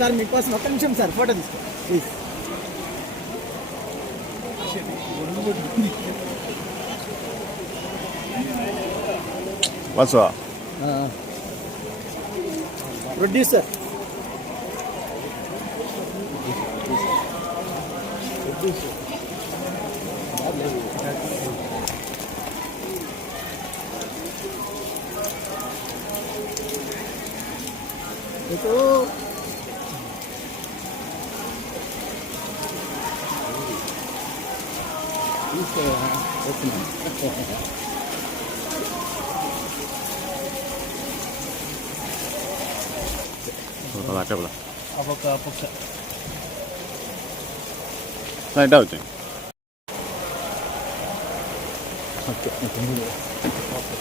సార్ మీకోసం ఒక్క నిమిషం సార్ ఫోటో తీసుకో ప్లీజ్. వాట్సా producer itu bisa baca pula. apakah Saya tahu tu. oke